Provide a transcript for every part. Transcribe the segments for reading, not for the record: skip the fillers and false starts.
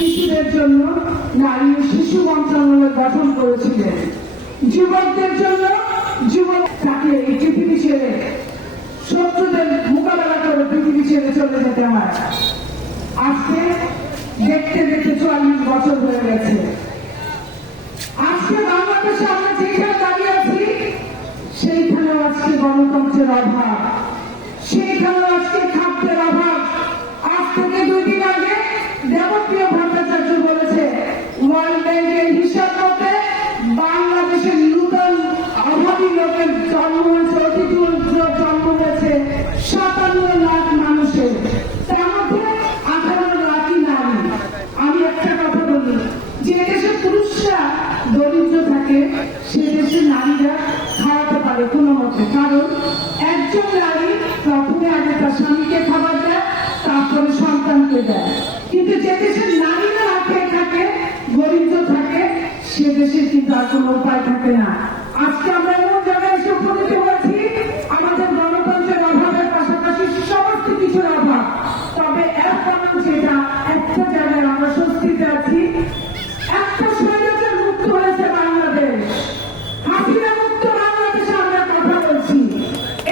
শিশুদের জন্য নারী ও শিশু মন্ত্রণালয় গঠন করেছিলেন। যুবকদের জন্য যুবক তাকে এই পৃথিবী ছেড়ে শত্রুদের মোকাবেলা করে পৃথিবী ছেড়ে চলে যেতে হয়। আজকে দেখতে দেখতে ৪৪ বছর হয়ে গেছে। আজকে বাংলাদেশে আমরা যেখানে দাঁড়িয়ে আছি সেইখানেও আজকে গণতন্ত্রের অভাব, সেইখানেও আজকে খাদ্যের অভাব। আজ থেকে ২ দিন আগে দেবপ্রিয় ভট্টাচার্য বলেছে ওয়ার্ল্ড ব্যাংকের হিসাব মতে বাংলাদেশের নূতন অভাবী লোকের জন্ম হয়েছে, অতিরিক্ত জন্ম হয়েছে ৫৭ লাখ মানুষের, তার মধ্যে ১৮ লাখই নারী। আমি একটা কথা বলি, যে দেশে পুরুষরা দরিদ্র থাকে সে দেশে নারীরা খাওয়াতে পারে কোনো মতে, কারণ একজন নারী প্রথমে আগে তার স্বামীকে খাবার দেয়, তারপরে সন্তানকে দেয়। কিন্তু যে দেশে নারীরা খেয়ে থাকে, দরিদ্র থাকে, সে দেশে কিন্তু আর কোনো উপায় থাকে না। আজকে আমরা এমন জায়গায় এসে উপনীত হয়েছি, আমাদের গণতন্ত্রের অভাবের পাশাপাশি সমস্ত কিছুর অভাব। তবে এখন যেটা একটা জায়গায় আমরা স্বস্তিতে আছি, একটা স্বৈরাচার মুক্ত হয়েছে বাংলাদেশ, হাসিনা মুক্ত বাংলাদেশে আমরা কথা বলছি।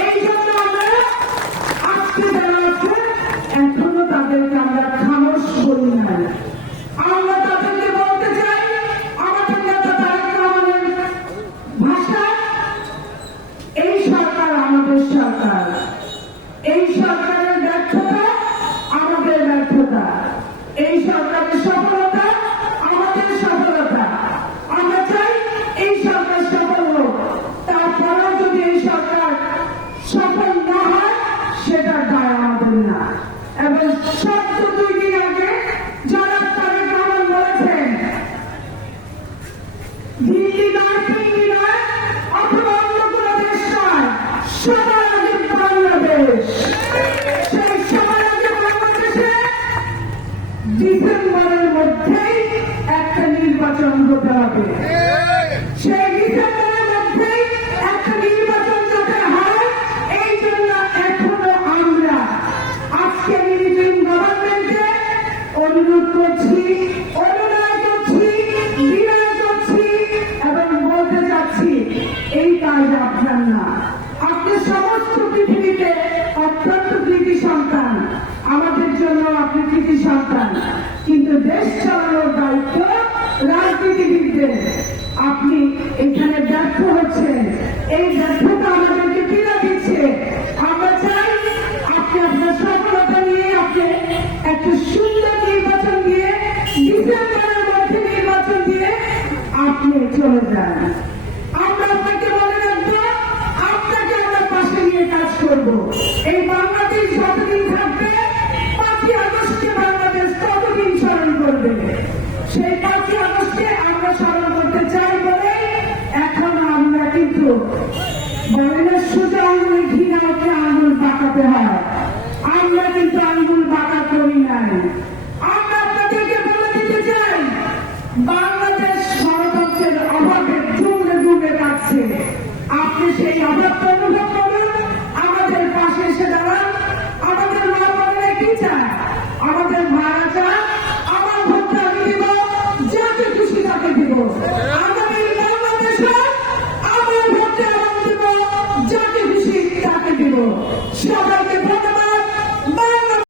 এই জন্য আমরা আজকে যারা আছে এখনো তাদেরকে আমরা খামোশ বলি না। আমরা তাদেরকে বলতে চাই, আমাদের নেতা তারেক রহমানের ভাষায়, এই সরকার আমাদের সরকার, এই সরকারের ব্যর্থতা আমাদের ব্যর্থতা, এই সরকারের সফলতা আমাদের সফলতা। আমরা চাই এই সরকার সফল হোক, তারপরেও যদি এই সরকার সফল না হয় সেটার দায় আমাদের না। এবং সত্য ২ দিন আগে যারা তারেক রহমান বলেছেন দিল্লি নয়, দিল্লি নয়, অথবা অন্য কোনো দেশ নয়, সবার আগে বাংলাদেশ। সেই সবার আগে বাংলাদেশে ডিসেম্বরের মধ্যেই একটা নির্বাচন হতে হবে। সেই ডিসেম্বরের মধ্যেই একটা নির্বাচন যাতে হয়, এই জন্য এখনো আমরা আজকের ইন্টারিম গভর্নমেন্টকে অনুরোধ করছি, অনুনয় করছি, বিনয় করছি এবং বলতে চাচ্ছি এই কাজ আপনার না। আপনি সমস্ত পৃথিবীতে অত্যন্ত কৃতি সন্তান, আমাদের জন্য আপনি কৃতি সন্তান, কিন্তু দেশ চালানোর দায়িত্ব রাজনীতিবিদদের। আপনি এখানে ব্যর্থ হচ্ছেন, এই ব্যর্থতা আমাদেরকে পীড়া দিচ্ছে। আমরা চাই আপনি আপনার সফলতা নিয়ে আপনি একটা সুন্দর নির্বাচন দিয়ে, ডিসেম্বরের মধ্যে নির্বাচন দিয়ে আপনি চলে যান। আমরা আপনাকে বলে রাখবো, আপনাকে আমরা পাশে নিয়ে কাজ করবো। এই বাংলাদেশ যতদিন থাকবে, ৫ই আগস্টে বাংলাদেশ ততদিন স্মরণ করবে। সেই ৫ই আগস্টে আমরা স্মরণ করতে চাই বলে এখন আমরা কিন্তু বলে সোজা আঙুলে ঘৃণা হচ্ছে, আঙুল বাঁকাতে হয়। আমরা কিন্তু আঙুল বাঁকা করি নাই। আমরা আপনাদেরকে বলে দিতে চাই, বাংলাদেশ গণতন্ত্রের অভাবে ডুবলে ডুবলে কাটছে। আপনি সেই অভাবটা অনুভব করুন, আমাদের পাশে এসে দাঁড়ান। আমাদের মা বোনেরা কি চায়? আমাদের মারা চায় আমার ভোটটা আমি দিব, যাকে খুশি তাকে দিব। আমাদের বাংলাদেশে আমার ভোটটা আমি দিব, যাকে খুশি তাকে দিব। সবাই